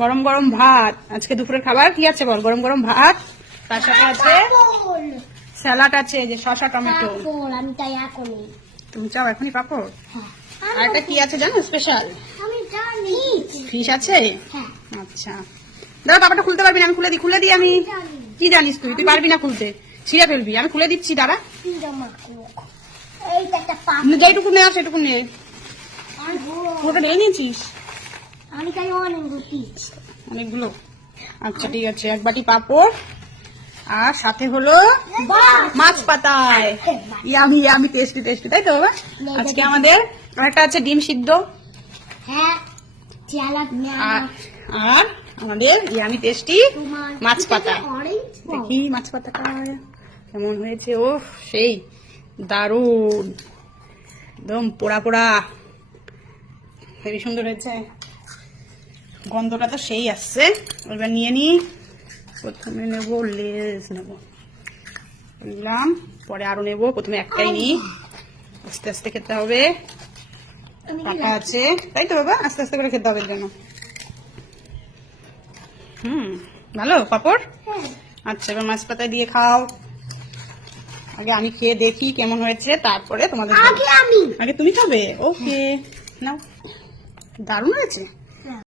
গরম গরম ভাত। আজকে দুপুরের খাবার কি আছে বল? গরম গরম ভাত, তার সাথে আছে স্যালাড আছে, যে শসা টমেটো। আমি তাই এখনই। তুমি চাও এখনই পাপড়? আর এটা কি আছে জানো স্পেশাল? আমি জানি। ফিশ আছে? হ্যাঁ। আচ্ছা দাঁড়া, পাপড়টা খুলতে পারবি না? আমি খুলে দিই আমি। কি জানিস তুই? তুই পারবি না খুলতে, ছিঁড়ে ফেলবি। আমি খুলে দিচ্ছি, দাঁড়া। এইটা একটা পাপ। যেটুকু নেওয়া সেটুকু নে। পুরোটা নিয়ে নিয়েছিস? আমি তাই অনেক রুটি। অনেকগুলো? আচ্ছা ঠিক আছে, এক বাটি পাপড় আর সাথে হলো মাছ পাতায়। ইয়ামি ইয়ামি, টেস্টি টেস্টি, তাই তো বাবা? আজকে আমাদের একটা আছে ডিম সিদ্ধ, হ্যাঁ আর আমাদের ইয়ামি টেস্টি মাছ পাতা। দেখি মাছ পাতাটা কেমন হয়েছে। ও সেই দারুণ, একদম পোড়া পোড়া, হেবি সুন্দর হয়েছে। গন্ধটা তো সেই আসছে। এবার নিয়ে নি। প্রথমে নেব লেজ, নিলাম, পরে আরো নেব। প্রথমে একটাই নি, আস্তে আস্তে খেতে হবে। কাটা আছে, তাই তো বাবা? আস্তে আস্তে করে খেতে হবে যেন। ভালো পাপড়। আচ্ছা এবার মাছ পাতায় দিয়ে খাও। আগে আমি খেয়ে দেখি কেমন হয়েছে, তারপরে তোমাদের। আগে তুমি খাবে? ওকে নাও। দারুণ হয়েছে।